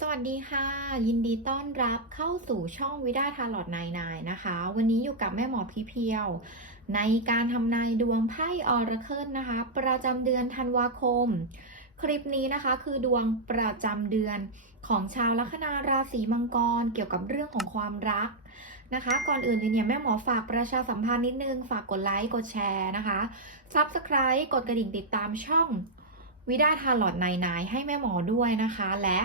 สวัสดีค่ะ ยินดีต้อนรับเข้าสู่ช่องวิดาทาลอดนายนายนะคะ วันนี้อยู่กับแม่หมอพีเพียว ในการทำนายดวงไพ่ออราเคิลนะคะ ประจำเดือนธันวาคม คลิปนี้นะคะคือดวงประจำเดือนของชาวลัคนาราศีมังกรเกี่ยวกับเรื่องของความรักนะคะ ก่อนอื่นเลยเนี่ยแม่หมอฝากประชาสัมพันธ์นิดนึง ฝากกดไลค์กดแชร์นะคะ Subscribe กดกระดิ่งติดตามช่อง วิดาทาลอดนายนายให้แม่หมอด้วยนะคะ และ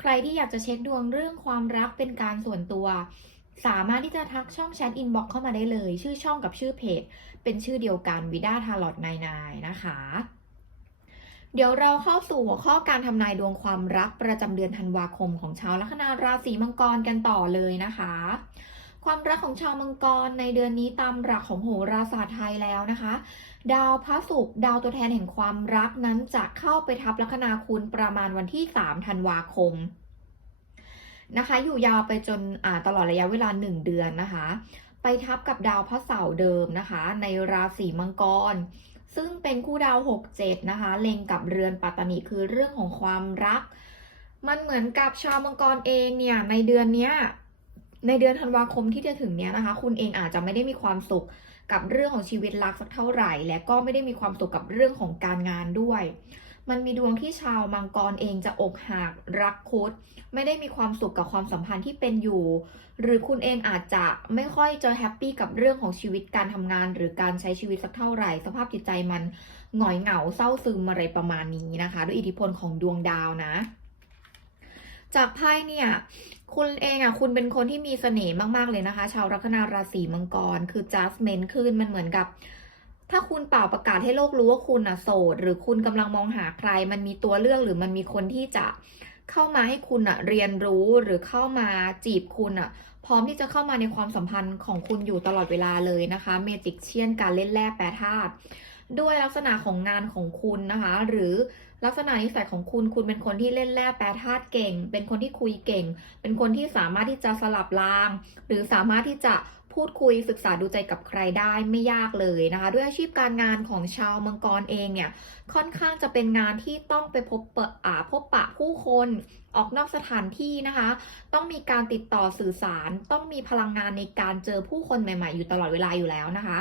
ใครที่อยากจะเช็คดวงเรื่องความรักเป็นการส่วนตัว สามารถที่จะทักช่องแชทอินบ็อกเข้ามาได้เลย ชื่อช่องกับชื่อเพจ เป็นชื่อเดียวกันวิดาทาลอดนายนายนะคะเดี๋ยวเราเข้าสู่หัวข้อการทำนายดวงความรักประจำเดือนธันวาคมของชาวลัคนาราศีมังกรกันต่อเลยนะคะ ความรักของชาวมังกรในเดือนนี้ตามหลักของโหราศาสตร์ไทยแล้วนะคะ ดาวพระศุกร์ดาวตัวแทนแห่งความรักนั้นจะเข้าไปทับลัคนาคุณประมาณวันที่ 3 ธันวาคมนะคะอยู่ยาวไปจนตลอดระยะเวลา 1 เดือนนะคะ ไปทับกับดาวพระเสาร์เดิมนะคะ ในราศีมังกร ซึ่งเป็นคู่ดาว 6-7 นะคะ เล็งกับเรือนปัตตานิคือเรื่องของความรัก มันเหมือนกับชาวมังกรเองเนี่ยในเดือนเนี้ย ในเดือนธันวาคมที่จะถึงเนี้ยนะคะ คุณเองอาจจะไม่ได้มีความสุขกับเรื่องของชีวิตรักสักเท่าไหร่ และก็ไม่ได้มีความสุขกับเรื่องของการงานด้วย มันมีดวงที่ชาวมังกรเองจะอกหักรักคุด ไม่ได้มีความสุขกับความสัมพันธ์ที่เป็นอยู่ หรือคุณเองอาจจะไม่ค่อยจะแฮปปี้กับเรื่องของชีวิตการทำงาน หรือการใช้ชีวิตสักเท่าไหร่ สภาพจิตใจมันหงอยเหงาเศร้าซึมอะไรประมาณนี้นะคะ ด้วยอิทธิพลของดวงดาวนะ จากไพ่เนี่ยคุณเองอะคุณเป็นคนที่มีเสน่ห์มากๆเลยนะคะ ชาวลัคนาราศีมังกร คือ judgment ขึ้นมันเหมือนกับ ถ้าคุณเป่าประกาศให้โลกรู้ว่าคุณอะโสด หรือคุณกำลังมองหาใคร มันมีตัวเลือกหรือมันมีคนที่จะเข้ามาให้คุณอะเรียนรู้หรือเข้ามาจีบคุณอะพร้อมที่จะเข้ามาในความสัมพันธ์ของคุณอยู่ตลอดเวลาเลยนะคะเมจิกเชียนการเล่นแร่แปรธาตุ ด้วยลักษณะของงานของคุณนะคะ หรือลักษณะนิสัยของคุณ คุณเป็นคนที่เล่นแร่แปรธาตุเก่ง เป็นคนที่คุยเก่ง เป็นคนที่สามารถที่จะสลับราง หรือสามารถที่จะพูดคุยศึกษาดูใจกับใครได้ไม่ยากเลยนะคะ ด้วยอาชีพการงานของชาวมังกรเองเนี่ยค่อนข้างจะเป็นงานที่ต้องไปพบเปะอ่าพบปะผู้คนออกนอกสถานที่นะคะ ต้องมีการติดต่อสื่อสาร ต้องมีพลังงานในการเจอผู้คนใหม่ๆ อยู่ตลอดเวลาอยู่แล้วนะคะ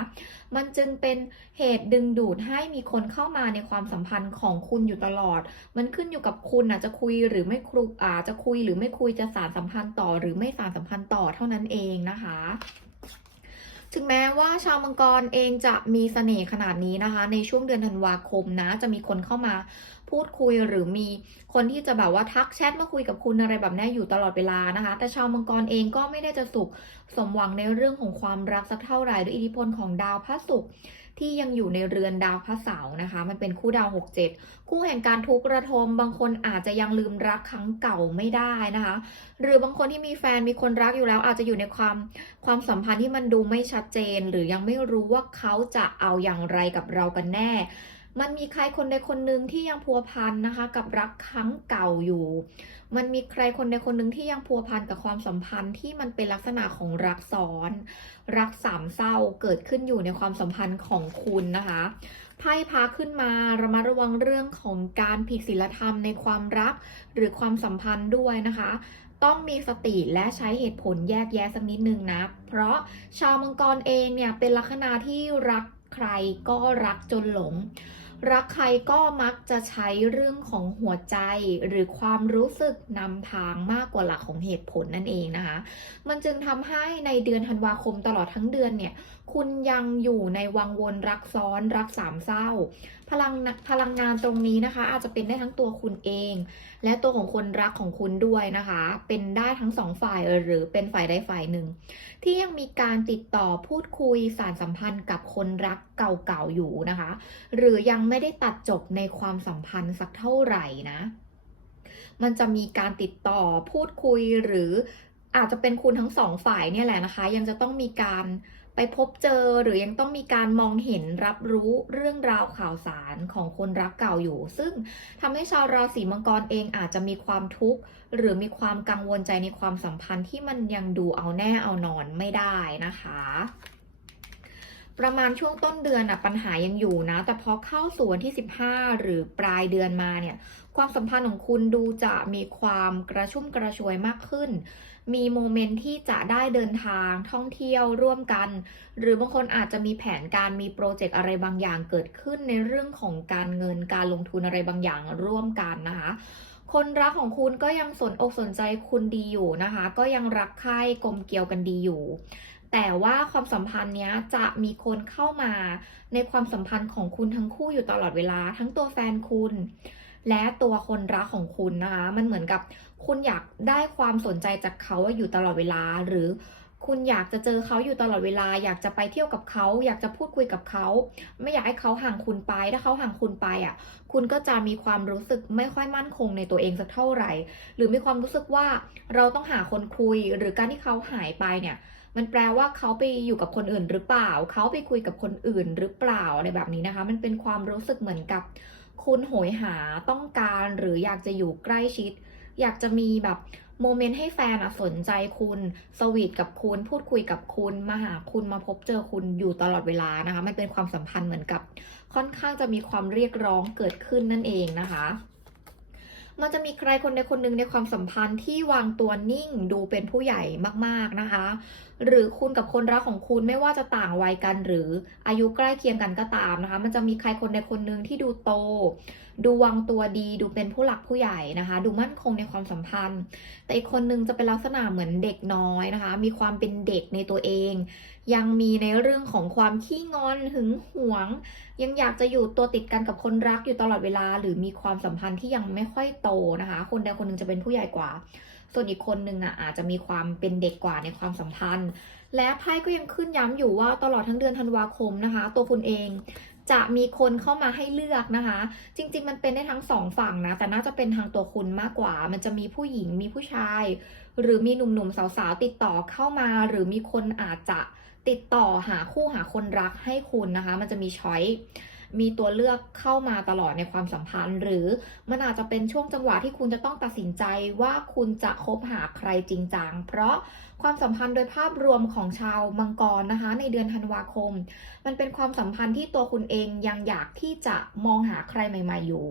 มันจึงเป็นเหตุดึงดูดให้มีคนเข้ามาในความสัมพันธ์ของคุณอยู่ตลอด มันขึ้นอยู่กับคุณอะจะคุยหรือไม่คุยอ่าจะคุยหรือไม่คุยจะสารสัมพันธ์ต่อ หรือไม่สารสัมพันธ์ต่อเท่านั้นเองนะคะ ถึงแม้ว่าชาวมังกรเองจะมีเสน่ห์ขนาดนี้นะคะ ในช่วงเดือนธันวาคมนะ จะมีคนเข้ามาพูดคุยหรือมีคนที่จะแบบว่าทักแชทมาคุยกับคุณอะไรแบบนี้อยู่ตลอดเวลานะคะ แต่ชาวมังกรเองก็ไม่ได้จะสุขสมหวังในเรื่องของความรักสักเท่าไหร่ด้วยอิทธิพลของดาวพระศุกร์ ที่ยังอยู่ในเรือนดาวพระเสาร์นะคะ มันเป็นคู่ดาว 67 คู่แห่งการทุกข์ระทม บางคนอาจจะยังลืมรักครั้งเก่าไม่ได้นะคะ หรือบางคนที่มีแฟนมีคนรักอยู่แล้วอาจจะอยู่ในความความสัมพันธ์ที่มันดูไม่ชัดเจน หรือยังไม่รู้ว่าเขาจะเอาอย่างไรกับเรากันแน่ มันมีใครคนใดคนหนึ่งที่ยังพัวพันนะคะ กับรักครั้งเก่าอยู่ มันมีใครคนใดคนหนึ่งที่ยังพัวพันกับความสัมพันธ์ที่มันเป็นลักษณะของรักซ้อน รักสามเศร้าเกิดขึ้นอยู่ในความสัมพันธ์ของคุณนะคะไพ่พาขึ้นมาระมัดระวังเรื่องของการผิดศีลธรรมในความรักหรือความสัมพันธ์ด้วยนะคะ ต้องมีสติและใช้เหตุผลแยกแยะสักนิดนึงนะ เพราะชาวมังกรเองเนี่ยเป็นลักษณะที่รักใครก็รักจนหลง รักใครก็มักจะใช้เรื่องของหัวใจหรือความรู้สึกนำทางมากกว่าหลักของเหตุผลนั่นเองนะคะ มันจึงทำให้ในเดือนธันวาคมตลอดทั้งเดือนเนี่ย คุณยังอยู่ในวังวนรักซ้อนรักสามเศร้า พลังพลังงานตรงนี้นะคะ อาจจะเป็นได้ทั้งตัวคุณเอง และตัวของคนรักของคุณด้วยนะคะ เป็นได้ทั้งสองฝ่ายหรือเป็นฝ่ายใดฝ่ายหนึ่ง ที่ยังมีการติดต่อพูดคุยสารสัมพันธ์กับคนรักเก่าๆอยู่นะคะ หรือยังไม่ได้ตัดจบในความสัมพันธ์สักเท่าไหร่นะ มันจะมีการติดต่อพูดคุยหรืออาจจะเป็นคุณทั้งสองฝ่ายเนี่ยแหละนะคะ ยังจะต้องมีการ ไปพบเจอหรือยังต้องมีการมองเห็นรับรู้เรื่องราวข่าวสารของคนรักเก่าอยู่ ซึ่งทำให้ชาวราศีมังกรเองอาจจะมีความทุกข์หรือมีความกังวลใจในความสัมพันธ์ที่มันยังดูเอาแน่เอานอนไม่ได้นะคะประมาณช่วงต้นเดือนอะปัญหายังอยู่นะ แต่พอเข้าสู่วันที่ 15 หรือปลายเดือนมาเนี่ย ความสัมพันธ์ของคุณดูจะมีความกระชุ่มกระชวยมากขึ้น มีโมเมนต์ที่จะได้เดินทางท่องเที่ยวร่วมกัน หรือบางคนอาจจะมีแผนการมีโปรเจกต์อะไรบางอย่างเกิดขึ้นในเรื่องของการเงินการลงทุนอะไรบางอย่างร่วมกันนะคะคนรักของคุณก็ยังสนอกสนใจคุณดีอยู่นะคะ ก็ยังรักใคร่กลมเกลียวกันดีอยู่ แต่ว่าความสัมพันธ์เนี้ยจะมีคนเข้ามาในความสัมพันธ์ของคุณทั้งคู่อยู่ตลอดเวลา ทั้งตัวแฟนคุณ และตัวคนรักของคุณนะคะ มันเหมือนกับคุณอยากได้ความสนใจจากเขาอยู่ตลอดเวลาหรือคุณอยากจะเจอเขาอยู่ตลอดเวลา อยากจะไปเที่ยวกับเขา อยากจะพูดคุยกับเขา ไม่อยากให้เขาห่างคุณไป ถ้าเขาห่างคุณไปอะ คุณก็จะมีความรู้สึกไม่ค่อยมั่นคงในตัวเองสักเท่าไหร่ หรือมีความรู้สึกว่าเราต้องหาคนคุย หรือการที่เขาหายไปเนี่ย มันแปลว่าเขาไปอยู่กับคนอื่นหรือเปล่า เขาไปคุยกับคนอื่นหรือเปล่าอะไรแบบนี้นะคะ มันเป็นความรู้สึกเหมือนกับ คุณโหยหาต้องการหรืออยากจะอยู่ใกล้ชิด อยากจะมีแบบโมเมนต์ให้แฟนอะสนใจคุณสวีทกับคุณ พูดคุยกับคุณ มาหาคุณมาพบเจอคุณอยู่ตลอดเวลานะคะ มันเป็นความสัมพันธ์เหมือนกับ ค่อนข้างจะมีความเรียกร้องเกิดขึ้นนั่นเองนะคะ มันจะมีใครคนใดคนหนึ่งในความสัมพันธ์ที่วางตัวนิ่งดูเป็นผู้ใหญ่มากๆนะคะ หรือคุณกับคนรักของคุณไม่ว่าจะต่างวัยกันหรืออายุใกล้เคียงกันก็ตามนะคะ มันจะมีใครคนใดคนหนึ่งที่ดูโต ดูวางตัวดี ดูเป็นผู้หลักผู้ใหญ่นะคะ ดูมั่นคงในความสัมพันธ์ แต่อีกคนนึงจะเป็นลักษณะเหมือนเด็กน้อยนะคะ มีความเป็นเด็กในตัวเอง ยังมีในเรื่องของความขี้งอนหึงหวง ยังอยากจะอยู่ตัวติดกันกับคนรักอยู่ตลอดเวลา หรือมีความสัมพันธ์ที่ยังไม่ค่อยโตนะคะ คนใดคนหนึ่งจะเป็นผู้ใหญ่กว่า ส่วนอีกคนหนึ่งอะอาจจะมีความเป็นเด็กกว่าในความสัมพันธ์ และไพ่ก็ยังขึ้นย้ำอยู่ว่าตลอดทั้งเดือนธันวาคมนะคะ ตัวคุณเองจะมีคนเข้ามาให้เลือกนะคะ จริง ๆ มันเป็นได้ทั้งสองฝั่งนะ แต่น่าจะเป็นทางตัวคุณมากกว่า มันจะมีผู้หญิงมีผู้ชาย หรือมีหนุ่มๆสาวๆติดต่อเข้ามา หรือมีคนอาจจะ ติดต่อหาคู่หาคนรักให้คุณนะคะ มันจะมีช้อยมีตัวเลือกเข้ามาตลอดในความสัมพันธ์ หรือมันอาจจะเป็นช่วงจังหวะที่คุณจะต้องตัดสินใจว่าคุณจะคบหาใครจริงจังเพราะความสัมพันธ์โดยภาพรวมของชาวมังกรนะคะ ในเดือนธันวาคม มันเป็นความสัมพันธ์ที่ตัวคุณเองยังอยากที่จะมองหาใครใหม่ ๆ อยู่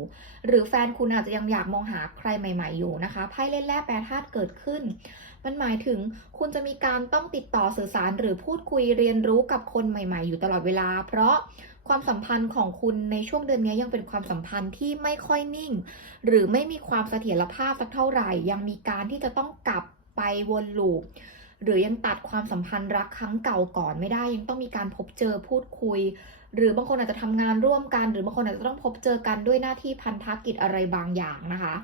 หรือแฟนคุณอาจจะยังอยากมองหาใครใหม่ ๆ อยู่นะคะไพ่เล่นแร่แปรธาตุเกิดขึ้น มันหมายถึงคุณจะมีการต้องติดต่อสื่อสารหรือพูดคุยเรียนรู้กับคนใหม่ ๆ อยู่ตลอดเวลา เพราะความสัมพันธ์ของคุณในช่วงเดือนนี้ยังเป็นความสัมพันธ์ที่ไม่ค่อยนิ่ง หรือไม่มีความเสถียรภาพสักเท่าไหร่ ยังมีการที่จะต้องกลับไปวนลูปหรือยังตัดความสัมพันธ์รักครั้งเก่าก่อนไม่ได้ ยังต้องมีการพบเจอพูดคุย หรือบางคนอาจจะทำงานร่วมกัน หรือบางคนอาจจะต้องพบเจอกันด้วยหน้าที่พันธกิจอะไรบางอย่างนะคะ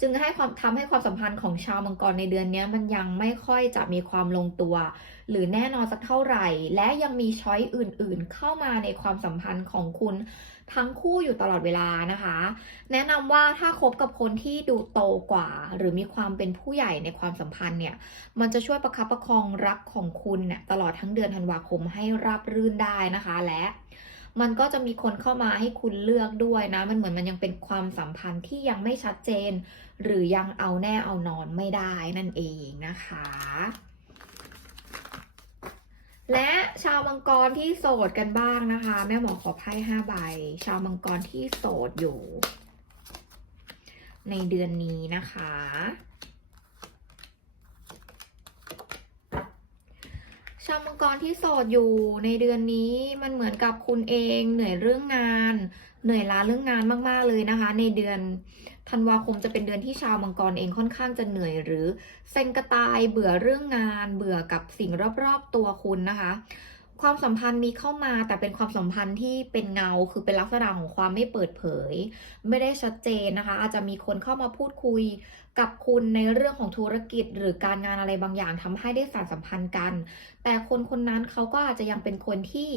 จึงให้ความทำให้ความสัมพันธ์ของชาวมังกรในเดือนนี้มันยังไม่ค่อยจะมีความลงตัว หรือแน่นอนสักเท่าไหร่ และยังมีช้อยอื่น ๆ เข้ามาในความสัมพันธ์ของคุณทั้งคู่อยู่ตลอดเวลานะคะ แนะนำว่าถ้าคบกับคนที่ดูโตกว่า หรือมีความเป็นผู้ใหญ่ในความสัมพันธ์เนี่ย มันจะช่วยประคับประคองรักของคุณเนี่ยตลอดทั้งเดือนธันวาคมให้ราบรื่นได้นะคะและ มันก็จะมีคนเข้ามาให้คุณเลือกด้วยนะ มันเหมือนมันยังเป็นความสัมพันธ์ที่ยังไม่ชัดเจน หรือยังเอาแน่เอานอนไม่ได้นั่นเองนะคะ และชาวมังกรที่โสดกันบ้างนะคะ แม่หมอขอไพ่ห้าใบ ชาวมังกรที่โสดอยู่ ในเดือนนี้นะคะ ชาวมังกรที่โสดอยู่ในเดือนนี้มันเหมือนกับคุณเองเหนื่อยเรื่องงาน เหนื่อยล้าเรื่องงานมากๆเลยนะคะ ในเดือนธันวาคมจะเป็นเดือนที่ชาวมังกรเองค่อนข้างจะเหนื่อยหรือเซ็งกระตายเบื่อเรื่องงาน เบื่อกับสิ่งรอบๆตัวคุณนะคะ ความสัมพันธ์มีเข้ามาแต่เป็นความสัมพันธ์ที่เป็นเงาคือเป็นลักษณะของความไม่เปิดเผย ไม่ได้ชัดเจนนะคะ อาจจะมีคนเข้ามาพูดคุยกับคุณในเรื่องของธุรกิจ หรือการงานอะไรบางอย่างทำให้ได้สานสัมพันธ์กัน แต่คนคนนั้นเขาก็อาจจะยังเป็นคนที่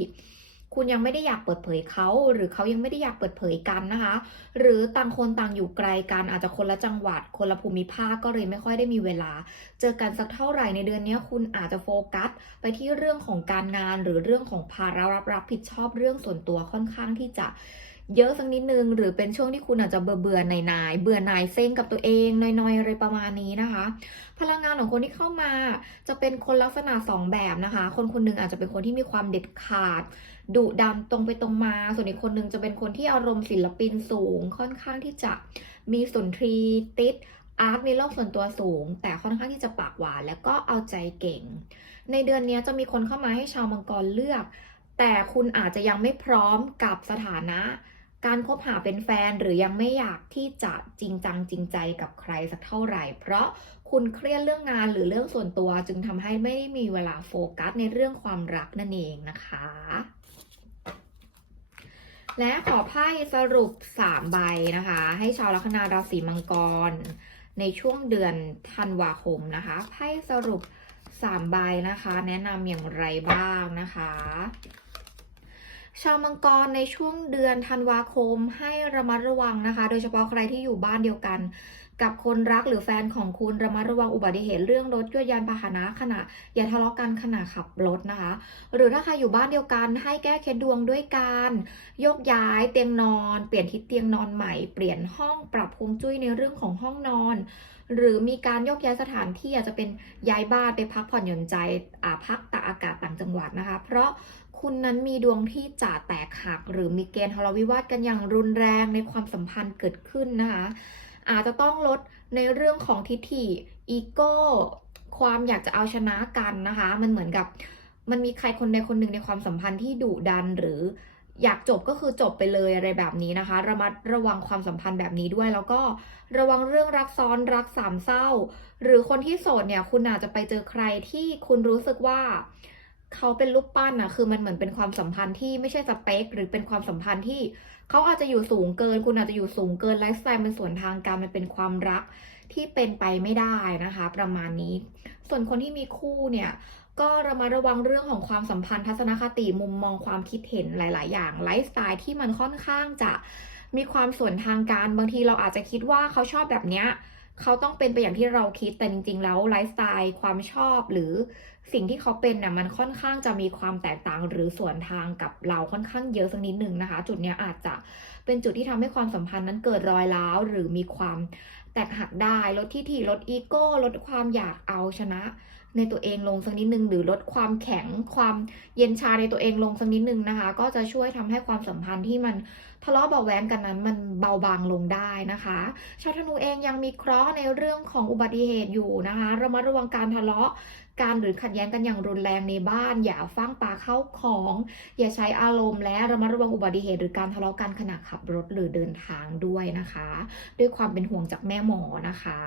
คุณยังไม่ได้อยากเปิดเผยเขา หรือเขายังไม่ได้อยากเปิดเผยกันนะคะ หรือต่างคนต่างอยู่ไกลกันอาจจะคนละจังหวัด คนละภูมิภาคก็เลยไม่ค่อยได้มีเวลา เจอกันสักเท่าไหร่ในเดือนนี้คุณอาจจะโฟกัส ไปที่เรื่องของการงาน หรือเรื่องของภาระรับรับผิดชอบเรื่องส่วนตัวค่อนข้างที่จะ เยอะสักนิดนึง หรือเป็นช่วงที่คุณอาจจะเบื่อเบื่อน่ายเบื่อน่ายเซ็งกับตัวเองน้อยๆอะไรประมาณนี้นะคะ พลังงานของคนที่เข้ามาจะเป็นคนลักษณะสองแบบนะคะ คนคนหนึ่งอาจจะเป็นคนที่มีความเด็ดขาดดุดันตรงไปตรงมา ส่วนอีกคนหนึ่งจะเป็นคนที่อารมณ์ศิลปินสูง ค่อนข้างที่จะมีสุนทรีติดอาร์ตมีโลกส่วนตัวสูง แต่ค่อนข้างที่จะปากหวานแล้วก็เอาใจเก่ง ในเดือนนี้จะมีคนเข้ามาให้ชาวมังกรเลือก แต่คุณอาจจะยังไม่พร้อมกับสถานะ การคบหาเป็นแฟนหรือยังไม่อยากที่จะจริงจังจริงใจกับใครสักเท่าไหร่ เพราะคุณเครียดเรื่องงานหรือเรื่องส่วนตัวจึงทำให้ไม่ได้มีเวลาโฟกัสในเรื่องความรักนั่นเองนะคะ และขอไพ่สรุป 3 ใบนะคะ ให้ชาวลัคนาราศีมังกร ในช่วงเดือนธันวาคมนะคะไพ่สรุป 3 ใบนะคะ แนะนำอย่างไรบ้างนะคะ ชาวมังกรในช่วงเดือนธันวาคมให้ระมัดระวังนะคะ โดยเฉพาะใครที่อยู่บ้านเดียวกัน กับคนรักหรือแฟนของคุณระมัดระวังอุบัติเหตุเรื่องรถยวดยานพาหนะขณะอย่าทะเลาะกันขณะขับรถนะคะ หรือถ้าใครอยู่บ้านเดียวกัน ให้แก้เคล็ดดวงด้วยการยกย้ายเตียงนอน เปลี่ยนทิศเตียงนอนใหม่ เปลี่ยนห้องปรับฮวงจุ้ยในเรื่องของห้องนอน หรือมีการยกย้ายสถานที่อาจจะเป็นย้ายบ้านไปพักผ่อนหย่อนใจอาพักตากอากาศต่างจังหวัดนะคะ เพราะ คุณนั้นมีดวงที่จะแตกหัก หรือมีเกณฑ์ทะเลาะวิวาทกันอย่างรุนแรงในความสัมพันธ์เกิดขึ้นนะคะ อาจจะต้องลดในเรื่องของทิฐิอีโก้ความอยากจะเอาชนะกันนะคะ มันเหมือนกับมันมีใครคนใดคนหนึ่งในความสัมพันธ์ที่ดุดันหรืออยากจบก็คือจบไปเลยอะไรแบบนี้นะคะ ระมัดระวังความสัมพันธ์แบบนี้ด้วย แล้วก็ระวังเรื่องรักซ้อนรักสามเศร้า หรือคนที่โสดเนี่ยคุณอาจจะไปเจอใครที่คุณรู้สึกว่า เขาเป็นรูปปั้นอะคือมันเหมือนเป็นความสัมพันธ์ที่ไม่ใช่สเปค หรือเป็นความสัมพันธ์ที่เขาอาจจะอยู่สูงเกิน คุณอาจจะอยู่สูงเกินไลฟ์สไตล์เป็นส่วนทางการมันเป็นความรักที่เป็นไปไม่ได้นะคะ ประมาณนี้ ส่วนคนที่มีคู่เนี่ยก็ระมัดระวังเรื่องของความสัมพันธ์ทัศนคติมุมมองความคิดเห็นหลาย ๆ อย่างไลฟ์สไตล์ที่มันค่อนข้างจะมีความส่วนทางการบางทีเราอาจจะคิดว่าเขาชอบแบบเนี้ย เขาต้องเป็นไปอย่างที่เราคิดแต่จริง ๆ แล้วไลฟ์สไตล์ความชอบหรือสิ่งที่เขาเป็นน่ะมันค่อนข้างจะมีความแตกต่างหรือส่วนทางกับเราค่อนข้างเยอะสักนิดหนึ่งนะคะ จุดเนี้ยอาจจะ เป็นจุดที่ทำให้ความสัมพันธ์นั้นเกิดรอยร้าวหรือมีความแตกหักได้ ลดที่ถี่ลดอีโก้ ลดความอยากเอาชนะ ในตัวเองลงสักนิดนึง หรือลดความแข็งความเย็นชาในตัวเองลงสักนิดนึงนะคะ ก็จะช่วยทำให้ความสัมพันธ์ที่มันทะเลาะเบาะแวงกันนั้นมันเบาบางลงได้นะคะ ชาวธนูเองยังมีเคราะห์ในเรื่องของอุบัติเหตุอยู่นะคะระมัดระวังการทะเลาะ การหรือขัดแย้งกันอย่างรุนแรงในบ้าน อย่าฟั่งปาเข้าของ อย่าใช้อารมณ์และระมัดระวังอุบัติเหตุหรือการทะเลาะกันขณะขับรถหรือเดินทางด้วยนะคะ ด้วยความเป็นห่วงจากแม่หมอนะคะ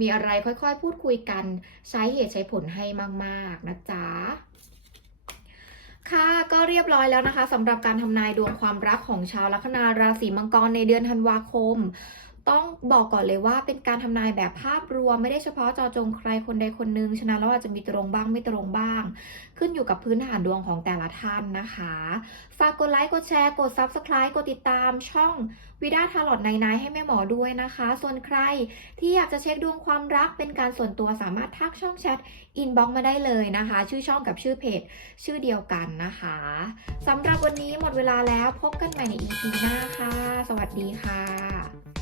มีอะไรค่อยๆ พูดคุยกันใช้เหตุใช้ผลให้มากๆนะจ๊ะค่ะก็เรียบร้อยแล้วนะคะสำหรับการทำนายดวงความรักของชาวลัคนาราศีมังกรในเดือนธันวาคม ต้องบอกก่อนเลยว่าเป็นการทำนายแบบภาพรวมไม่ได้เฉพาะจาะจงใครคนใดคนหนึ่งฉะนั้นเราอาจจะมีตรงบ้างไม่ตรงบ้าง ขึ้นอยู่กับพื้นฐานดวงของแต่ละท่านนะคะ ฝากกดไลค์กดแชร์กด Subscribe กดติดตามช่องวิด้าทาร์ลอตไนายให้แม่หมอด้วยนะคะ ส่วนใครที่อยากจะเช็คดวงความรักเป็นการส่วนตัวสามารถทักช่องแชทอินบ็อกมาได้เลยนะคะ ชื่อช่องกับชื่อเพจชื่อเดียวกันนะคะสำหรับวันนี้หมดเวลาแล้วพบกันใหม่ใน EP หน้าค่ะ สวัสดีค่ะ